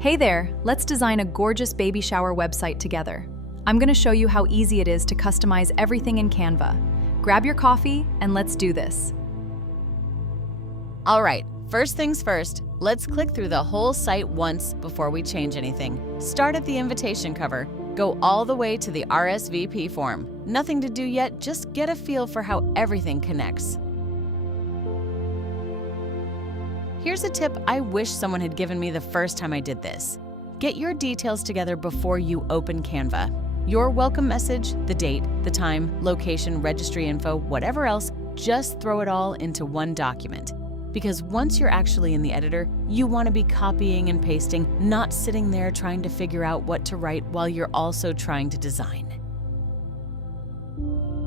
Hey there, let's design a gorgeous baby shower website together. I'm going to show you how easy it is to customize everything in Canva. Grab your coffee and let's do this. All right, first things first, let's click through the whole site once before we change anything. Start at the invitation cover, go all the way to the RSVP form. Nothing to do yet, just get a feel for how everything connects. Here's a tip I wish someone had given me the first time I did this. Get your details together before you open Canva. Your welcome message, the date, the time, location, registry info, whatever else, just throw it all into one document. Because once you're actually in the editor, you want to be copying and pasting, not sitting there trying to figure out what to write while you're also trying to design.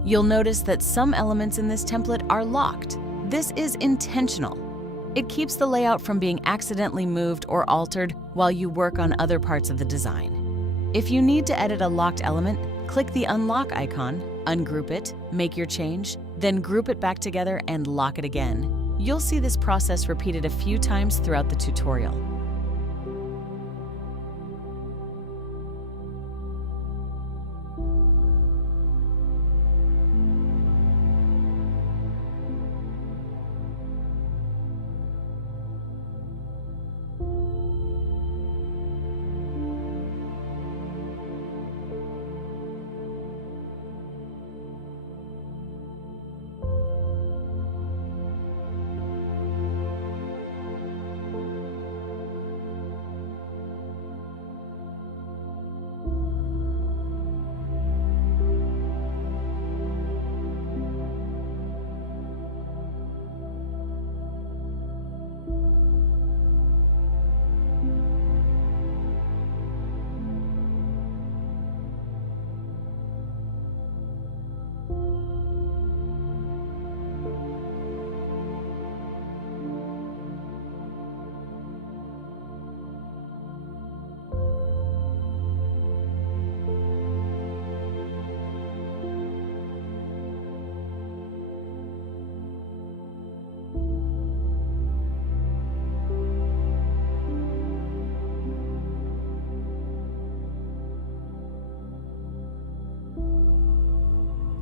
You'll notice that some elements in this template are locked. This is intentional. It keeps the layout from being accidentally moved or altered while you work on other parts of the design. If you need to edit a locked element, click the unlock icon, ungroup it, make your change, then group it back together and lock it again. You'll see this process repeated a few times throughout the tutorial.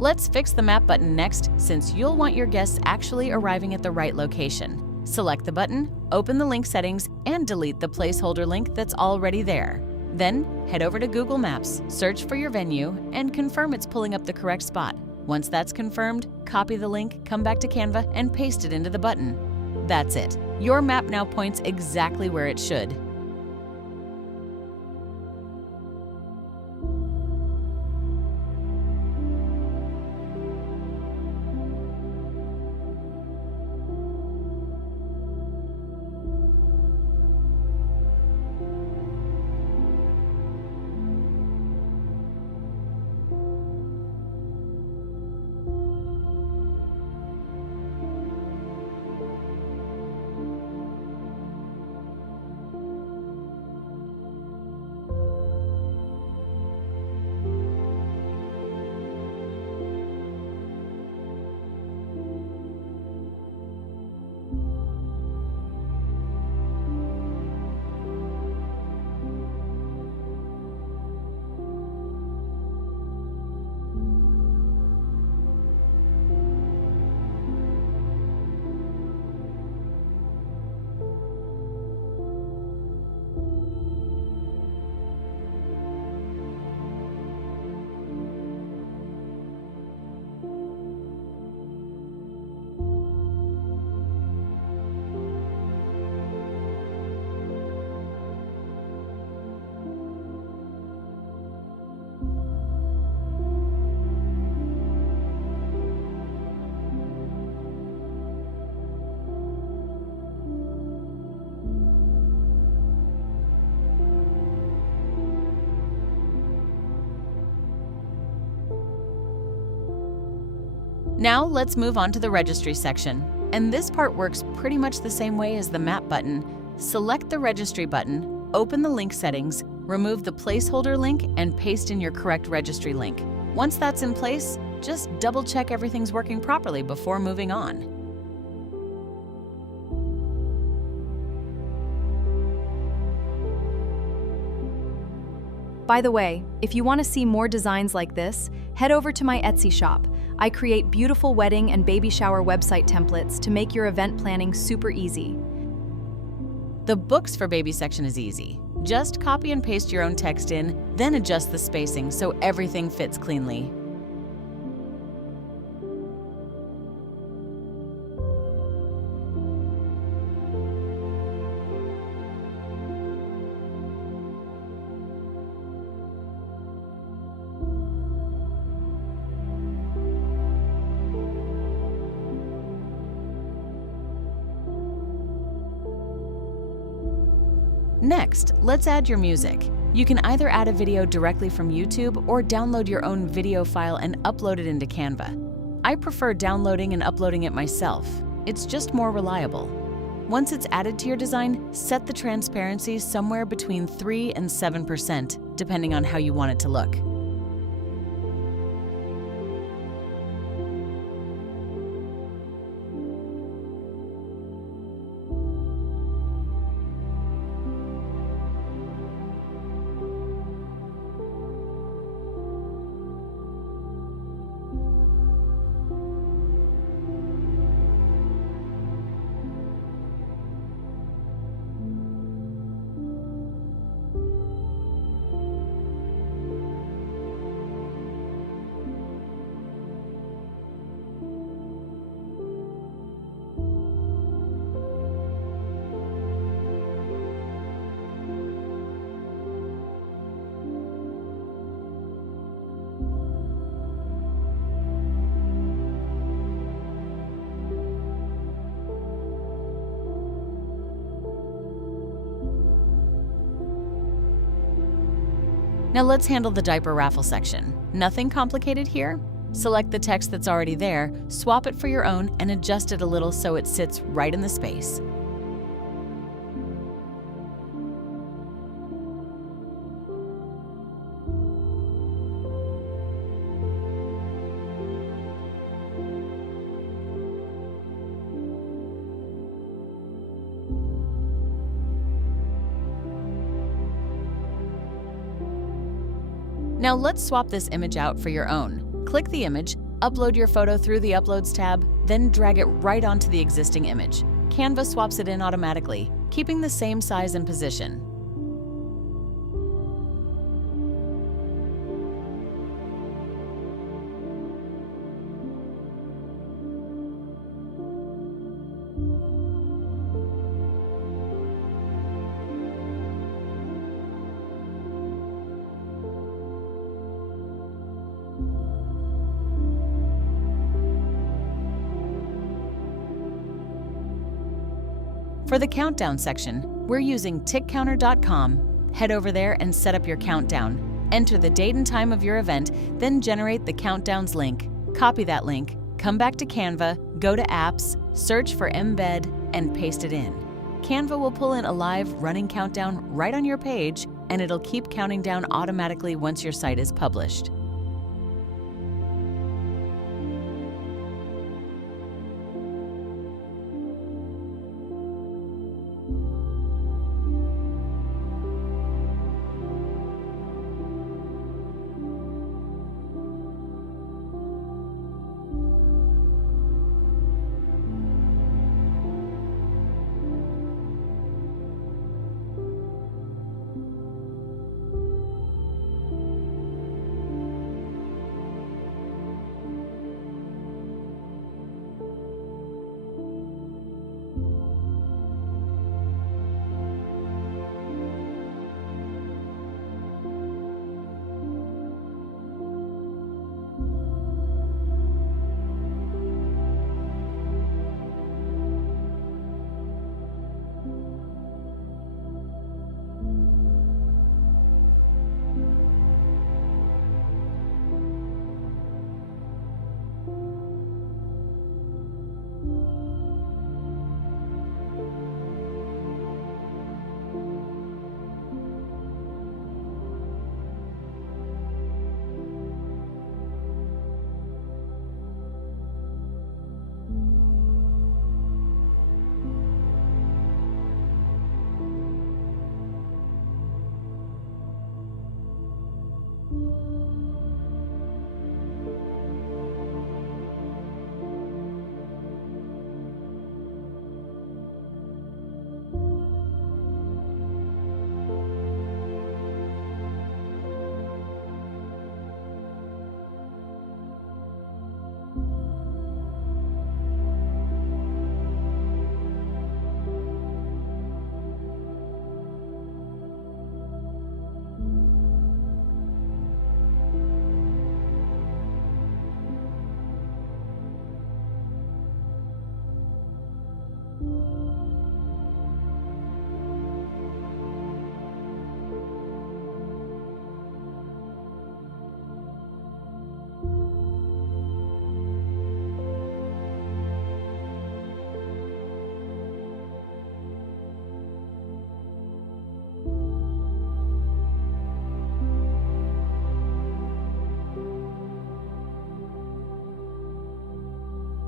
Let's fix the map button next, since you'll want your guests actually arriving at the right location. Select the button, open the link settings, and delete the placeholder link that's already there. Then, head over to Google Maps, search for your venue, and confirm it's pulling up the correct spot. Once that's confirmed, copy the link, come back to Canva, and paste it into the button. That's it. Your map now points exactly where it should. Now let's move on to the registry section. And this part works pretty much the same way as the map button. Select the registry button, open the link settings, remove the placeholder link, and paste in your correct registry link. Once that's in place, just double check everything's working properly before moving on. By the way, if you want to see more designs like this, head over to my Etsy shop. I create beautiful wedding and baby shower website templates to make your event planning super easy. The books for baby section is easy. Just copy and paste your own text in, then adjust the spacing so everything fits cleanly. Next, let's add your music. You can either add a video directly from YouTube or download your own video file and upload it into Canva. I prefer downloading and uploading it myself. It's just more reliable. Once it's added to your design, set the transparency somewhere between 3 and 7%, depending on how you want it to look. Now let's handle the diaper raffle section. Nothing complicated here. Select the text that's already there, swap it for your own, and adjust it a little so it sits right in the space. Now let's swap this image out for your own. Click the image, upload your photo through the Uploads tab, then drag it right onto the existing image. Canva swaps it in automatically, keeping the same size and position. For the countdown section, we're using tickcounter.com. Head over there and set up your countdown. Enter the date and time of your event, then generate the countdowns link. Copy that link, come back to Canva, go to Apps, search for Embed, and paste it in. Canva will pull in a live running countdown right on your page, and it'll keep counting down automatically once your site is published.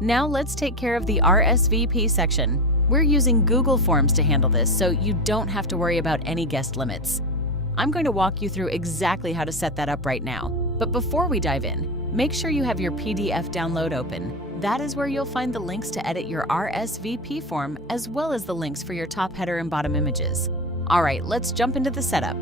Now let's take care of the RSVP section. We're using Google Forms to handle this, so you don't have to worry about any guest limits. I'm going to walk you through exactly how to set that up right now. But before we dive in, make sure you have your PDF download open. That is where you'll find the links to edit your RSVP form, as well as the links for your top header and bottom images. All right, let's jump into the setup.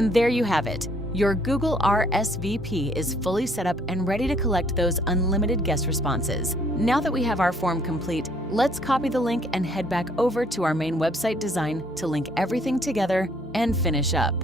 And there you have it. Your Google RSVP is fully set up and ready to collect those unlimited guest responses. Now that we have our form complete, let's copy the link and head back over to our main website design to link everything together and finish up.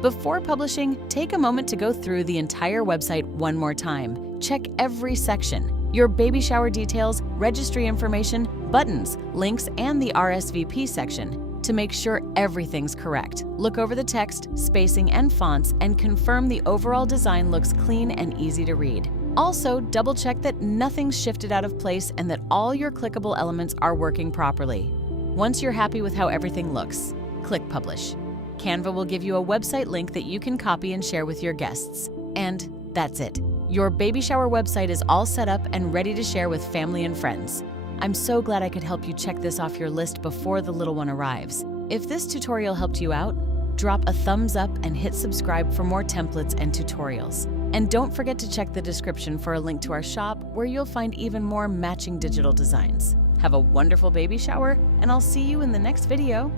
Before publishing, take a moment to go through the entire website one more time. Check every section: your baby shower details, registry information, buttons, links, and the RSVP section, to make sure everything's correct. Look over the text, spacing, and fonts and confirm the overall design looks clean and easy to read. Also, double-check that nothing's shifted out of place and that all your clickable elements are working properly. Once you're happy with how everything looks, click Publish. Canva will give you a website link that you can copy and share with your guests. And that's it. Your baby shower website is all set up and ready to share with family and friends. I'm so glad I could help you check this off your list before the little one arrives. If this tutorial helped you out, drop a thumbs up and hit subscribe for more templates and tutorials. And don't forget to check the description for a link to our shop where you'll find even more matching digital designs. Have a wonderful baby shower, and I'll see you in the next video.